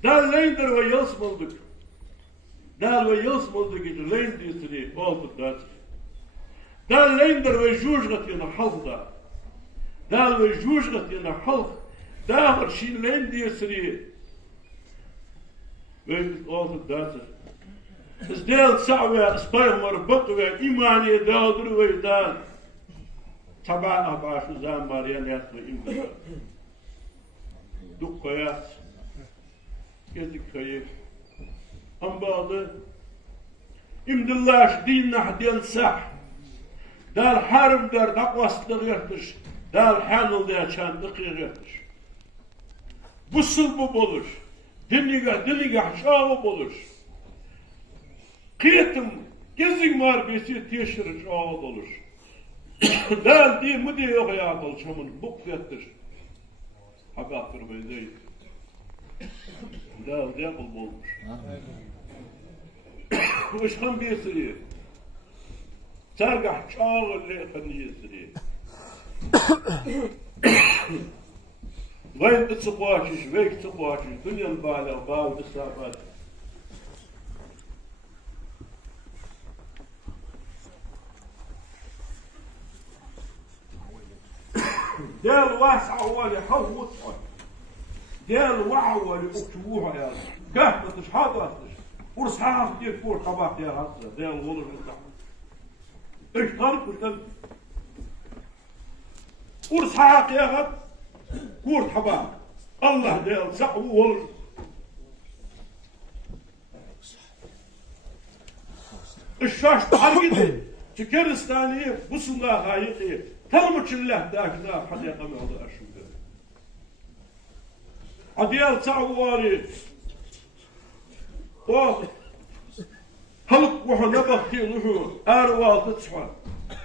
Daar leider we jasmolduk. Daar we jasmolduk in de leendistrie altijd dat. Daar leider we juurgat in de half daar. Daar we juurgat in de half. Daar wordt geen leendistrie. Weet het altijd dat. Dus deel samen spelen maar bakken we imani deel doen we dan. Sabah abas zam Marian het we in de. Doe kwijt. Gezik kwijt. Ambade. İmdillaş din nahdiyel sah. Dar harm dar takvaslık yapmış. Dar hanıl diye çandık yapmış. Bu sılbı bulur. Diliga şahı bulur. Kıyıtım gezin var besi teşhir şahı olur. Dar diye mi diye yok ya dol çamın bu kıyıttır. Haber değil. Dar diye bulmuş. وشخم بيسري ترجع شاغل اللي خليه يسري وين تسقواشش وين تسقواشش دنيا البالة وباو السابات ديال واسع أولي حوط ديال وعولي اكتبوها يا قهبة تشحاطها ورصحاها ديال فور قباح يا هاتنا ديال الغلط والتحمل ايش طالب قلت ورصحاها يا هات كور حباح الله ديال سحو والغلط الشاش تحرقت تكرستانية بصنا هايقية تلمش الله داكنا حديقة موضع الشمدر عديال سحو والي هلق وحنبخ تيلوه أروال تتصحى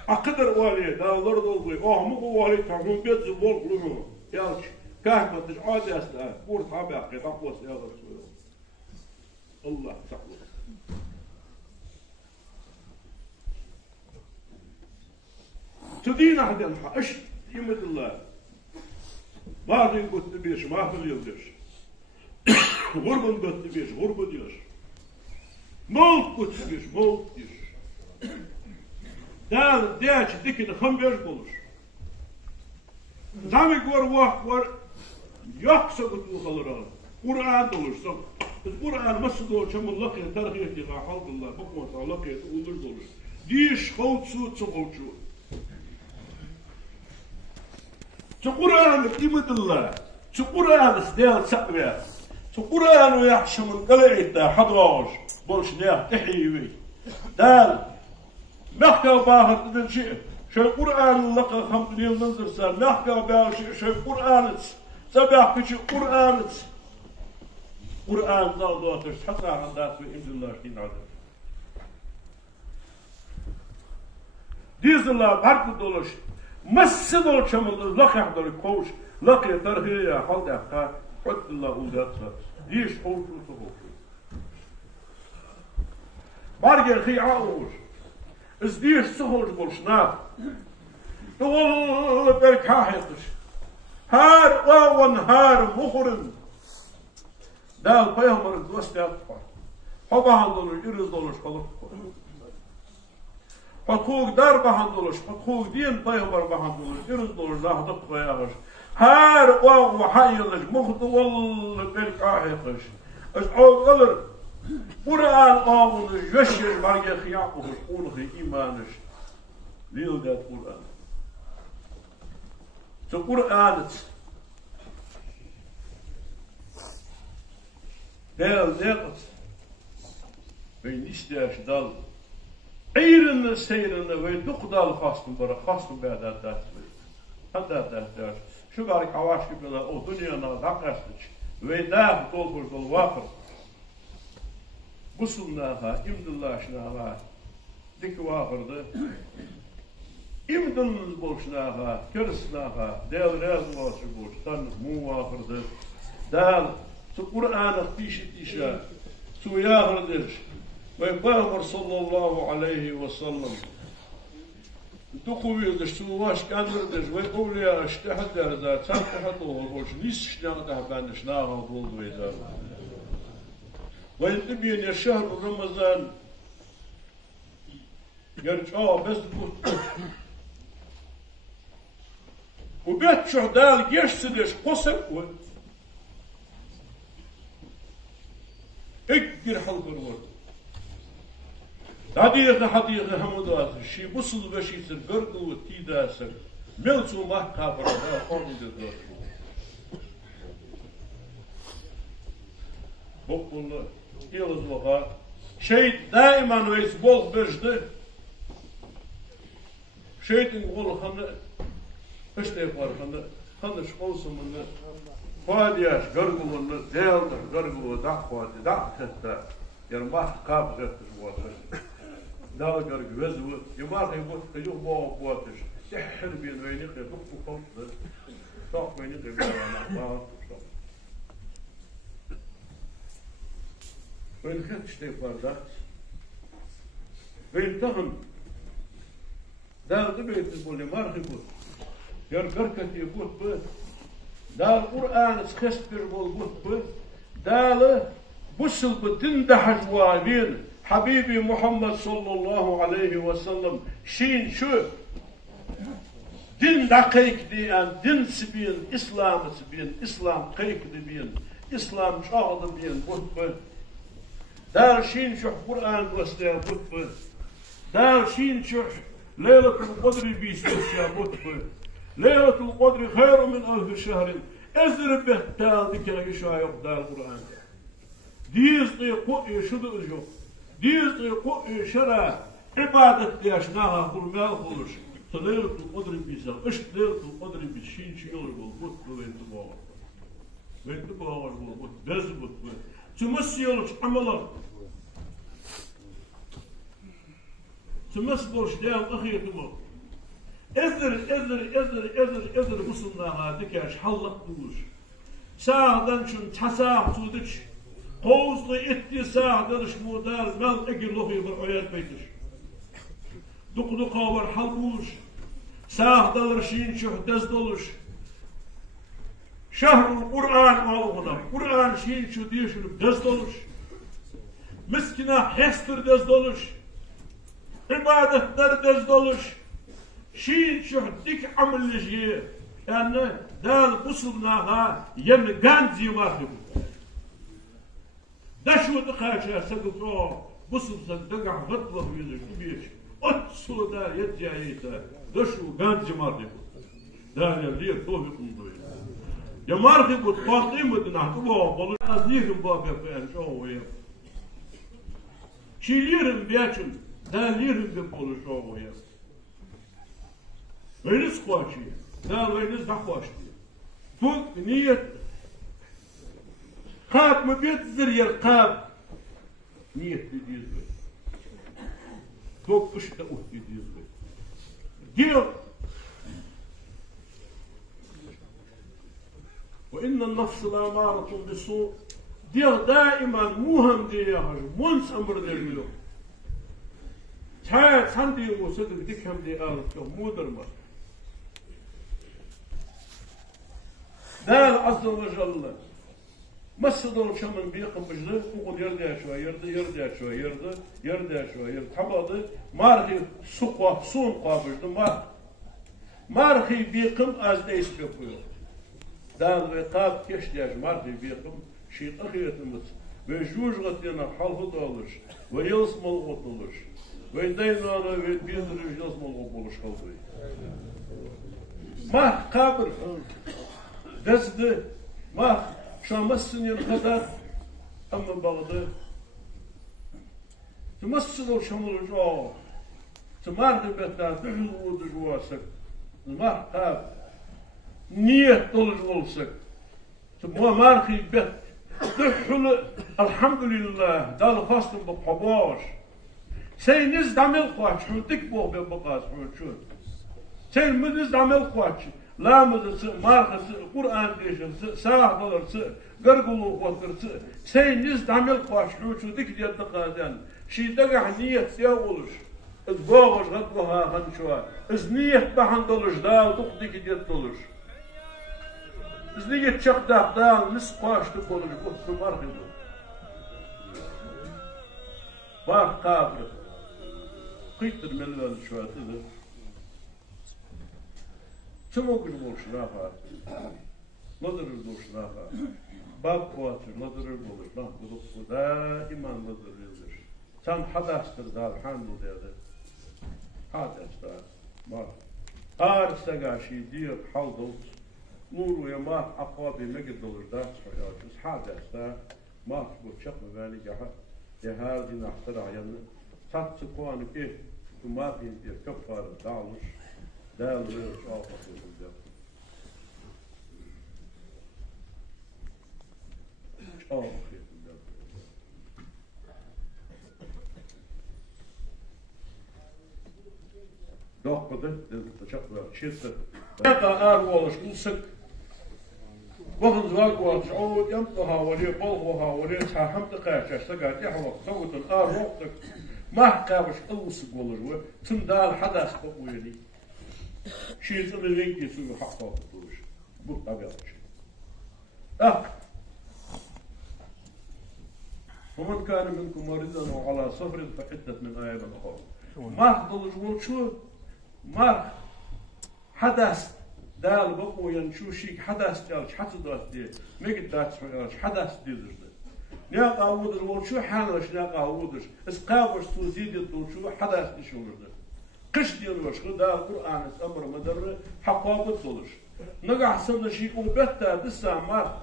أقدر والي دالر دولي مو والي تعمل بيت زبول له يالش كهبة تجعاد أسلا بور حابة قطعوس يا رسول الله تعالى تدين أحد الحق إيش يمد الله ما رين قلت بيش ما في اليوم غربن قلت بيش غربن ديش موت قلت بيش موت ديش دار ديش ديكن خم بيش بولش زامي قور واق ور يقصى قلت وخلران قرآن دولش سم القرآن مسدو شم الله ترغيتي غا حلق الله بقوة الله يقول دولش ديش خوت سوت سموت شو تقرآن قيمة الله تقرآن استيال سقويا تقرآن ويحشم القلعيدة حضواش بولش نياه تحيوي دال محكا باهر تدل شيء شو القرآن لقى خمس نيل ننظر سار محكا باهر شو القرآن سبع كشي قرآن قرآن دال دواتش حتى عندات وإمد الله شين عدد ديز الله بحرق دولش مسدول شمل لقى حضر كوش لقى ترهيه حلق أحقا حد الله أولاد ديش حوش وصفوش بارجر خي عاوش از ديش سهوش بولشناف دول برك حاحقش هار واون هار مخرم دال بيهمر الدوست يطفع حبا هندولش إرز دولش خلق حقوق دار بهندولش حقوق دين بيهمر بهندولش إرز دولش لاحظك بيهمر هار واو حيلش مخدول برك حاحقش از عود غلر قرآن قامون يشير مرجع خياقه قولخي إيمانش ليل ده قرآن تو قرآن دال دقت بين إشتاش دال عيرن سيرن ويدق دال خاصم برا خاصم بعد ده هذا ده شو قالك عواش كبلا أو دنيا نادقستش ويداه طول بالواقع بصلناها إمد الله شناها ديك واخرده إمدن بوشناها كرسناها ديل رياض واسر بوش تن مو واخرده دال تو قرآن اختيش تيشا تو ياخردش ويقامر صلى الله عليه وسلم دقوي دش تو واش كاندردش ويقولي اشتحت هذا تحت هذا وش نيس شناها بان شناها بول ويدار ويتبين شهر رمضان يرجع بس بوت وبيت شهدال يشتدش قصر اكبر حلق الورد حديقة حمودات شي بصل بشي سرقرق وتيدا سر ملتو ما كابر دا قومي دا بقول يلز وغا شيء دائما ويسبول بجده شيء نقول خلنا اشتي بار خلنا شقوس من فادياش قرقو من ديال قرقو دعوة دعكتا يرمح كاب غير تجواتش دال قرق وزو يمار يبوت يجوه بواتش سحر بين وينيق يبقو قوت صاح وينيق يبقو وين كانت شتي باردات وين تهم دار دبيت تقول لي مارخي بوت يار قركت يبوت بوت دار القرآن سخستر بوت بوت دار بوصل بدن دحجوالين حبيبي محمد صلى الله عليه وسلم شين شو دين دقيق ديان دين سبين إسلام سبين إسلام قيق دبين إسلام شاغ دبين بوت بوت دار شين شح قرآن وستير بوت دار شين شح ليلة القدر بيسوسيا بوت ليلة القدر خير من 1000 شهر ازرب به تال ذكر يشايق دار القرآن ديز قوء شد اجو ديز قوء شرع عبادة ياشناها قل ما خلش ليلة القدر بيسا اش ليلة القدر بيشين شيول بوت وين تباور وين تباور بوت دز بوت تمسيولش عملك تمسبوش ديال أخي تمر إذر وصلنا هذيك اش حلق دوش ساعة دنشن تساع تودش قوزلي اتي ساعة دنش مودال مال اجل لخي بالعياد بيتش دق ورحلوش ساعة دلرشين شح دزدلش شهر القرآن والغنى قرآن شين شو ديشن دزدلش مسكنا حستر دزدلش عبادة دردز دولش شين شهدك عمل لجيه يعني دال بصلناها يمغان زيواتهم دشو دقاشا سقطوا بصل صدقع غطوة ويزش بيش اتصلوا دا يتجايتا دشو غان زيواتهم دال يليه توفيق مضوي يا مارتي بتقاطيم بدناكبوا بلو أزيهم بابا فين شو ويا شيليرم بياتشن دا ليرم بيقولوا شو ويا وينس قواشي دا وينس دحواشي فوق نية قاب ما بيتزر يرقاب نية تديزوي فوق اشتا اوه تديزوي دير وإن النفس لأمارة بالسوء دير دائما موهم ديهاش منس أمر دير تايت ساندي وصدق ديكهم دي آلت مودر ما دال عز وجل مسدون شمن بيقم بجده وقل يرد شوي حماده مارخي سقوا سون قابجده مارخي بيقم از ديس بيقويو دال وقاب كشتياج مارخي بيقم شيء أخيرت المس ويجوج غطينا حلفه دولش ويلس ملغوط دولش ويدينا أنا بيدر يلس ملغوط دولش خلطوي ما قابل دزده ما شامسن ينخدر أما بغده تمسلوا شمل جو تمارد بيتنا تحلو دجواسك ما قاب نية طول جولسك تبغى مارخي بيت تحل الحمد لله دال خاصم بقباش سي نزد عمل قواش حو تكبو ببقاس حو شو سي نزد عمل قواش لا مز مارخ القرآن ديش ساعة دولار قرقلو قوتر سي نزد عمل قواش حو شو تك ديال دقادان شي دقع نية سياولش اتباغش غدوها خنشوا از نية بحن دولش دال دق ديك ديال دولش از نية شق دال نس قواش تقولش قوت في مارخ ما قابل قيت من الشواتي شو قلبوش نافع مدر الدوش نافع باب قواتر مدر البولش نافع دائما مدر الدوش كان حدث كردار حانو ديده حدث دار ما سقاشي دير حوضوت نور ويما أقوى بمجد دولار دار بس حدث دار ما تقول شق مباني جهاز نحترع يعني تاتسقوان كيف ما في كفار دالش دال شافه في الجو شافه في الجو دوق بدت تشقى شيت هذا أروش نسك وهم زواج وشعود يمطها ولي قلبها ولي تحمد قاش سقى تحوق صوت الأروق ما حكاوش أوسق ولا جوا تندال حدث قوي شيء اللي يجي يسوي حقه بطوش بالطبيعة ومن كان منكم مريضا وعلى سفر فعدة من أيام أخرى ما حضل جوا شو ما حدث دال بقو ينشو شيء حدث جالش حتى دات دي ميجد دات حدث دي نيا قاودش وشو حالش نيا قاودش اسقاوش توزيد الدول شو حدث دي شو قش ديال واش غدا القرآن أمر مدر حقابة دولش نقع حسن شيء وبتا دسا مار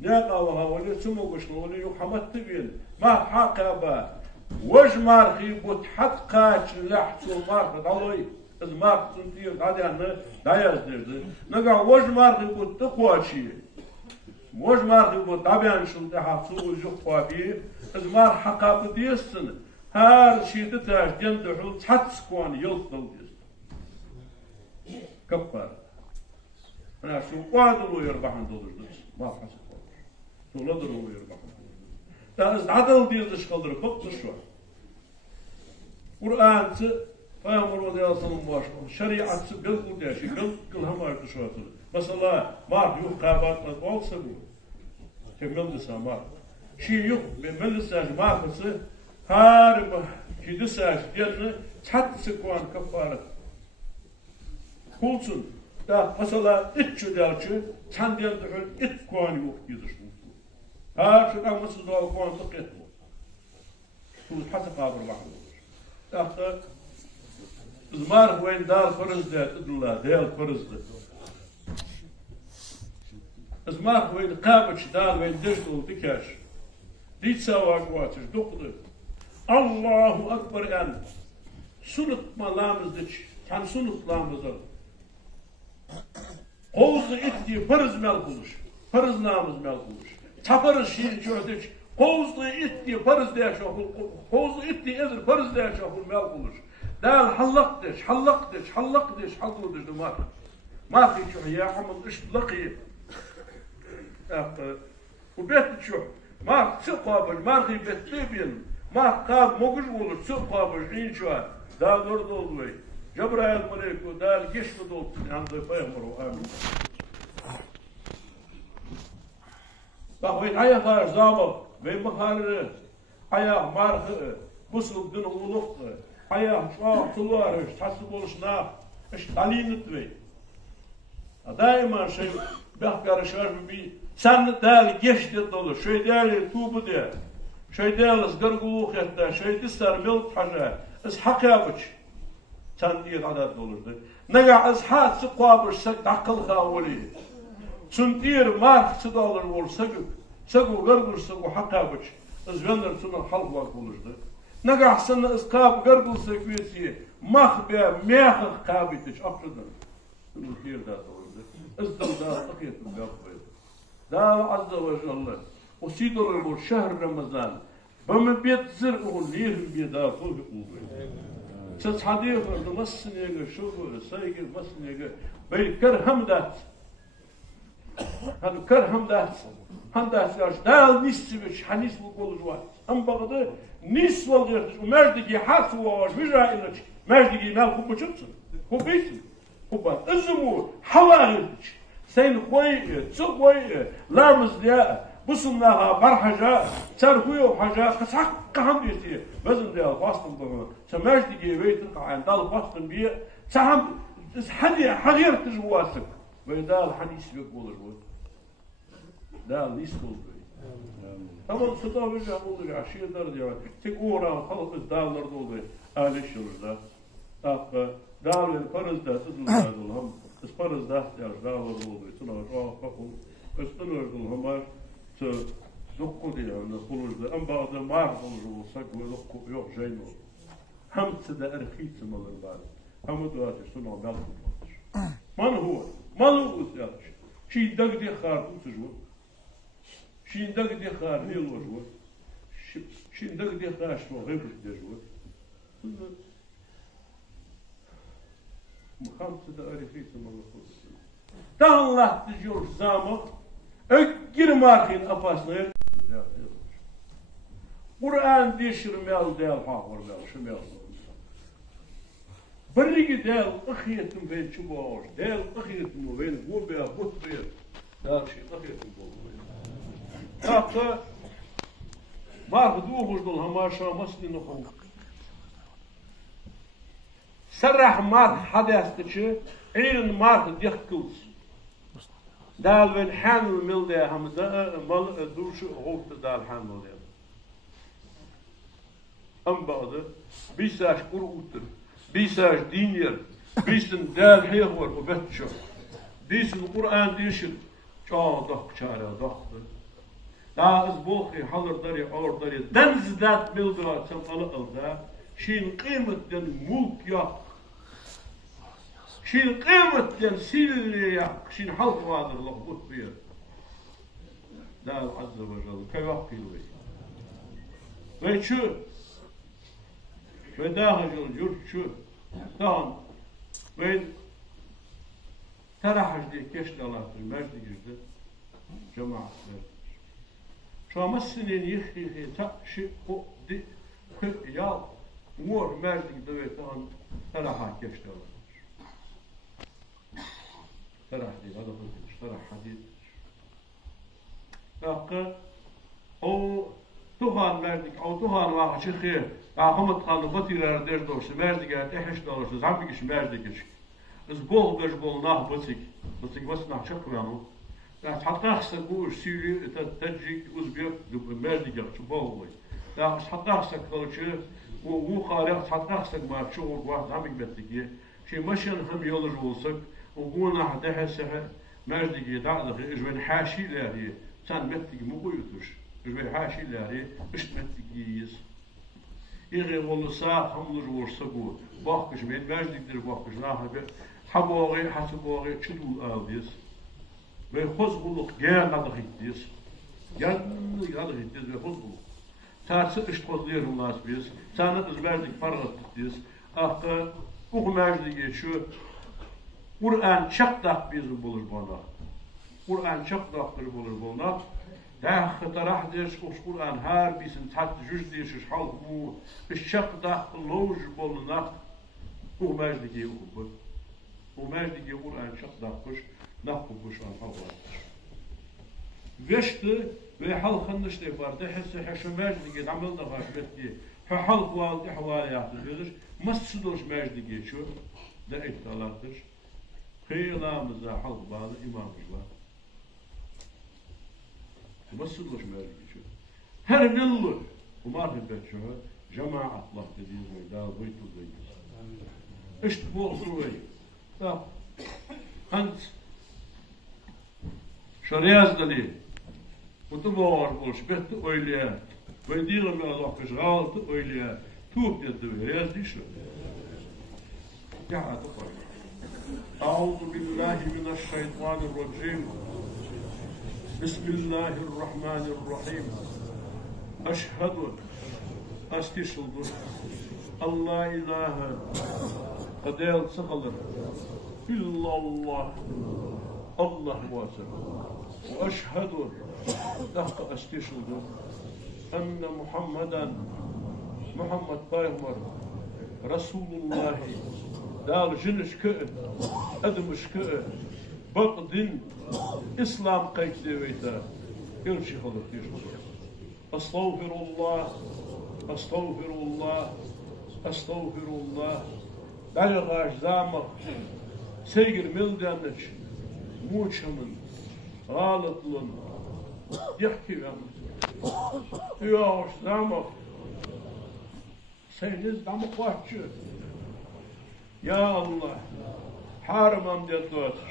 نقع وهاولي سمو قشلولي وحمد تبين ما حقابة وش مار خيبوت حد قاش لحسو مار فدالوي از مار تنتير دادي أنا دايز ديرد نقع وش مار خيبوت تقواشي وش مار خيبوت دابيان شلطي حسو وجو قوابي از مار حقابة ديستن هار شيء تتاش جندحو تحت سكوان يلطل جست كبار أنا شو قادروا يربحن دولش ما حسب شو لدروا يربحن تاز عدل ديزش خضر فقط شو قرآن فيامر رضي الله عنه شريعة قل قداشي قل هم ارتشواتل مثلا ما يوق قابات مطبوع سبو كمل دسا ما شيء يوق بمل دساش ما فسه هارم في دساش جنة تحت سكوان كفارة كولسون دا مثلا اتشو دالشو تندين دحول اتكوان يوق يدشو هار شو كان مثل دوا كوان تقيتمو تقول حتى قابر بحضر اختا زمار وين دال فرز ده تدلا ديال فرز ده زمار وين قابش دال وين دشتو تكاش دي تساوى قواتش دقضي الله أكبر أن سنة ما لامز دش كان سنة لامز قوز إتدي فرز مالكولش فرز نامز مالكولش تفرز شيء جودش قوز إتدي فرز ده شافل قوز إتدي إذن فرز ده شافل مالكولش دال حلقتش ما في شو يا حمد إيش لقي وبيت شو ما تقابل ما في بيت تبين ما قاب موجود ولا تقابل عين شو دا غردولوي جبرائيل ملك دال جيش دوت عند فيمرو آمين بقى عيا خار زابط بين مخارج عيا مارخ بسلك دين ولق عيا شو تلوارش تحسبولش نا إيش تعلين توي دائما شيء بحكي رشاش بي سن دال جيش دول شيء دال توب ده شيء دال سقرقو خدته شيء دستر ملت حاجة اسحق يابش تندير عدد دولار ده نجع اسحاق سقابش سك عقل خاولي تندير مارك $2 وول سقو قرقو سقو حق يابش ازبندر سنة حلق واقولش ده نجع سنة اسقاب قرقو سكويسي مخ بيا ميخ قابيتش أقصد تندير ده دولار ده ازدل ده تقيت مقابل دا عز وجل وسيدر المر شهر رمضان بمن بيت زرقه ليهم بيدا فوق قوة تتحديث المسنية شوفوا سايق المسنية بيكر همدات هذا كر همدات ياش دال نسبش حنيس بقول جوات أم بغض نس والغير ومجدي حاس واش بيجا إلك مجدي مال كوب بجبس كوب بيت كوب أزمو حوالج سين خوي تسوي لامز ديا بصناها برحجة تركوي وحاجة كسحق هم يتي بزن ديال باستن بغنا سماش دي بيت عند دال باستن بي سهم حدي حغير تجواسك ويدال حديث بيقول جوه دال يسكول أما صدق بيجي أقول عشية درجة تقورا خلق الدال نردوه آلش يرجع دال الفرز ده تدل هم الفرز ده يا دال نردوه تناجوا فقط استنوا هم زقوا دي عند خروج ده أم بعض ما يعرفوا سقوا يلقوا يوم جينو هم تدا أرخيت من البعض هم دوات يشتغلوا على من هو وسياش شيء دقدي خار وتجوا شيء دقدي خار هي الوجوه شيء دقدي خار شو غير الجوه مخامس تدا أرخيت من الخروج الله تجور زامه أجر مارخين أفاسنير قرآن ديش رمال ديال حاور مال شمال بريق ديال أخيتم بين شباش ديال أخيتم بين بوبيا بوتبير ديال شي أخيتم بوبيا تاقا مارخدوه وجدول هماشا مسلي نخو سرح مارخ حداثتش عيرن مارخ ديخكوز دال وين حامل ملده همزة مال دوش غوت دال حامل ده أم بعد بيساش قروتر بيساش دينير بيسن دال حيور وبتشو بيسن القرآن ديشل جا ضخ شارع ضخ دا أزبوخي حضر داري أور داري دنز دات ملدرا تنقل ألدا شين قيمة دن ملك يق شين قيمة ينسيل شين حلق هذا اللخبط فيه لا عز وجل كيف يقيلوا وين شو وين داخل الجرد شو تان وين ترى حجدي كيش دلات المجد جدا جماعة شو مسنين يخي تأشي قو دي يال مور مجد دويتان ترى حكيش دلات ترى حديد هذا قلت ترى حديد لكن أو تهان مردك أو تهان واحد شيء هم تخلوا بطيرة ردير دوش مردك إحش دوش زعمك مردك زبول بش بول ناه بسك بس ناه شكو يانو حتى خسقوش سيري تجيك أزبيك مردك شبول لا حتى خسق دوش وقارئ حتى خسق ما شغل واحد زعمك بتكيه شيء مشان هم يولج وصك وقونا حدا هسه مجدك يدعك إجوان حاشي لاري سان متك مقويتوش إجوان حاشي لاري إشت متك ييس إغي والله صاح هم نجور سقو باقش بين مجدك در باقش ناحبه حبوغي حسبوغي تشدو الآلديس بيخوز بلوك جان غدغيتيس جان غدغيتيس بيخوز بلوك تارس إشت قضير الناس بيس سانت إزباردك فرغتتيس أخي وق مجدك يشو Kur'an çok da bizim bulur bana. Kur'an çok da bulur bana. Da tarah diş Kur'an her bizim tat yüz diş halk bu çok da loj boluna. Bu mecdiki bu. Bu mecdiki Kur'an çok da kuş nakbuş an hava. Veşti ve halkın işte vardı. Hesse haşmecdiki amel da başbetti. Halk var ihvaliyatı bilir. Masıdoş mecdiki şu da ihtalattır. خيلامزا حلق بعض إمام الله ومسلوش مالك شو هل نلو وما في بيت شو جماعة الله تدين ويدا بيتو بيت اشت بوغ سوي أنت شرياز دليل وتبور بولش بيت أولياء ويدير من الله كشغال أولياء توب يدوي رياز دي شو يا تقول أعوذ بالله من الشيطان الرجيم بسم الله الرحمن الرحيم أشهد أستشهد الله إله قديل سقلر إلا الله واسع وأشهد أستشهد أن محمد بايمر رسول الله دال جنش كأ أدمش كأ بقدين إسلام قيت دويتا يرشي خلق يشخص أستغفر الله أستغفر الله أستغفر الله دلغاش زامر سيجر ملدانش موشمن غالط لن يحكي بهم ياوش زامر سينز دمك وحش يا الله حارمم ديتوتش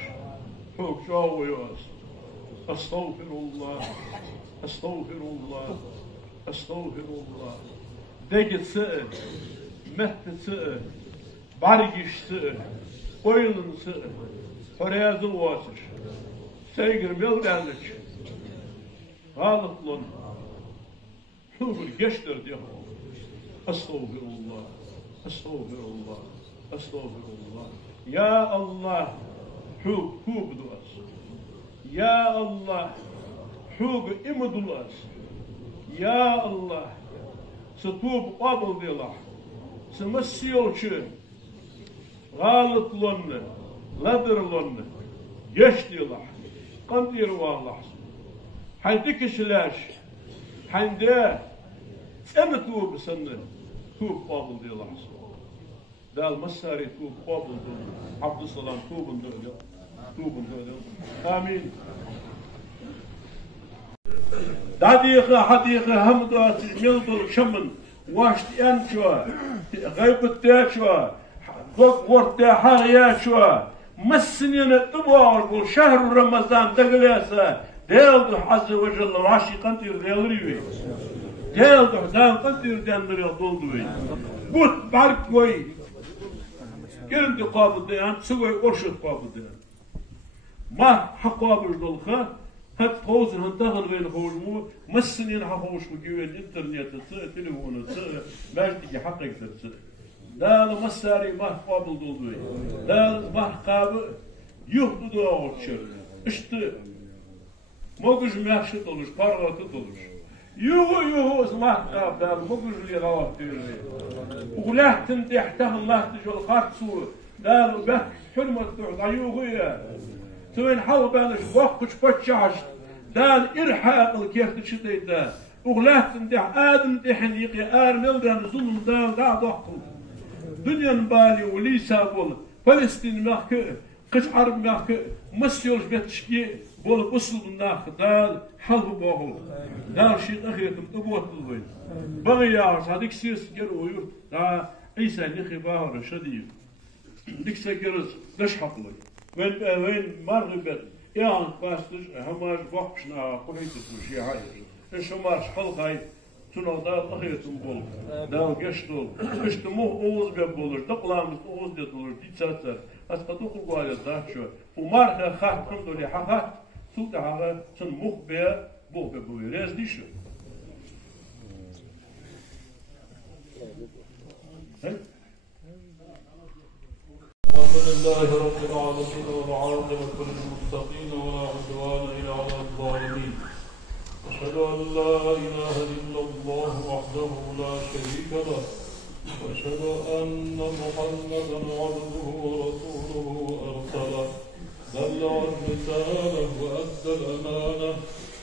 فوق شو يوز أستغفر الله أستغفر الله أستغفر الله دقت سئل مهت سئل برقش سئل قيلن سئل حريز الواسش سيقر ملدانش غالط لن شوف القشتر ديهم أستغفر الله أستغفر الله أستغفر الله يا الله حوق دوس يا الله حوق إمدوس يا الله ستوب قابل ديلا سمسيوش غالط لن لدر لن يشتيلا قندير والله حيدك شلاش حينده سمتوب سنة توب قابل ديلا دال مساري توب قابل ديلا عبد السلام توب ديلا توب ديلا آمين دقيقة حديقة همدات ملدل شمن واشت انشوا غيبت تاشوا ضغط حاياشوا مسنين الطبوع شهر رمضان دقليسا ديل عز وجل وعشي قنطير ديل ريوي ديل دان قنطير ديل ريوي دولدوي بوت بارك وي كنت قابل ديان سوي ارشد قابل ديان ما حقابل دولخا هاد فوزن هندهن بين فوزمو مسنين حفوش بجوي الانترنت تليفون ماجدي حقك دال مساري ما قابل دولدوي دال ما قابل يهدو اوتشر اشت موجش ماشي دولش قارغة دولش يوهو اسمه قابل دال موجش لي غواه تيري وغلاحتن تحتها الله تجول قارتسو دال بك حرمة تعطى يوهو توين حاول بالش وقتش بتشعش دال إرحاق الكيف تشتي دا وغلات ندح آدم تحن يقي آرمل دان ظلم دال دا ضحكو دنيا بالي وليسا بول فلسطين ماخ قش عرب ماخ مسيولش بتشكي بول بصل ناخ دال حلب باهو دال شيء أخيكم أبوات الوين بغي يعرس هذيك سيس جرو دا عيسى نخي باهر شديد ديك سجرس دش حقلي وين مرغبت يعني باستش هماش بقشنا قريت وشي عايش إيش هماش خلقي تنو دا أخيتم بول دا قشتول قشتمو أوز بيبولش دقلامس أوز بيبولش دي تساتر أسقطوك القوايا داشو ومارخ خاط الحمد لله حقات سوق على سن مخبئ بوه بيبولي ريز ديشو الحمد لله رب العالمين والعاقبة للمتقين ولا عدوان إلا على الظالمين أشهد أن لا إله إلا الله وحده لا شريك له وأشهد أن محمدا عبده ورسوله أرسله بلغ الرسالة وأدى الأمانة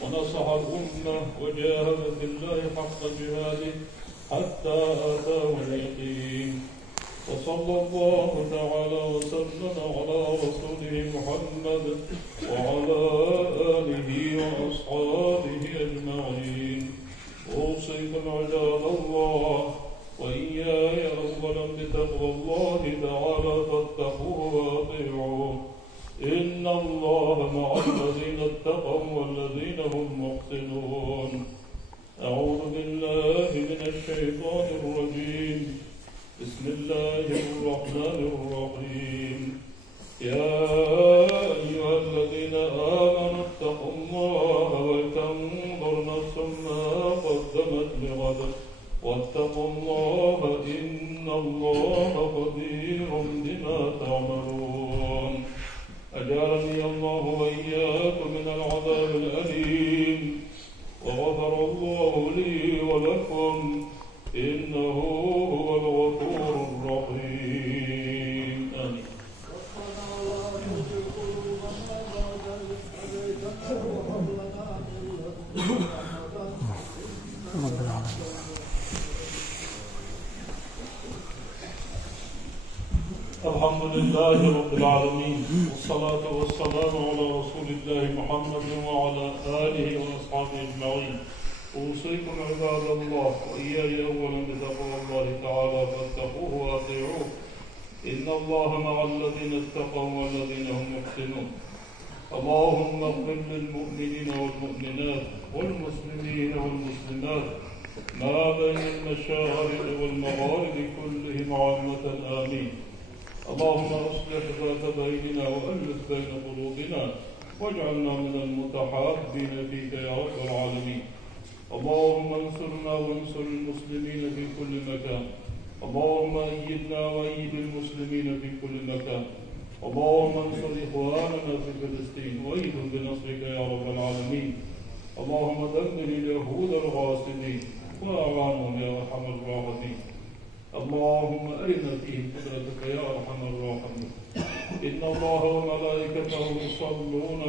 ونصح الأمة وجاهد في الله حق جهاده حتى أتاه اليقين وصلى الله تعالى وسلم على رسوله محمد وعلى آله وأصحابه أجمعين أوصيكم عباد الله وإياي أولا بتقوى الله تعالى فاتقوه وأطيعوه إن الله مع الذين اتقوا والذين هم محسنون أعوذ بالله من الشيطان الرجيم بسم الله الرحمن الرحيم يا أيها الذين آمنوا اتقوا الله ولتنظر نفس ما قدمت لغد واتقوا الله إن الله خبير بما تعملون أجارني الله وإياكم من العذاب الأليم وغفر الله لي ولكم إنه هو الغفور الرحيم آمين. رب العالمين. الحمد لله رب العالمين، والصلاة والسلام على رسول الله محمد وعلى آله وأصحابه أجمعين. أوصيكم عباد الله وإياي أولا بتقوى الله تعالى فاتقوه وأطيعوه، إن الله مع الذين اتقوا والذين هم محسنون. اللهم اغفر للمؤمنين والمؤمنات والمسلمين والمسلمات ما بين المشارق والمغارب كلهم عامة آمين. اللهم اصلح ذات بيننا وألف بين قلوبنا واجعلنا من المتحابين فيك يا رب العالمين. اللهم انصرنا وانصر المسلمين في كل مكان. اللهم أيدنا وأيد المسلمين في كل مكان. اللهم انصر إخواننا في فلسطين وأيدهم بنصرك يا رب العالمين. اللهم دمر اليهود الغاصبين وأعوانهم يا أرحم الراحمين. اللهم أرنا فيهم قدرتك يا أرحم الراحمين. إن الله وملائكته يصلون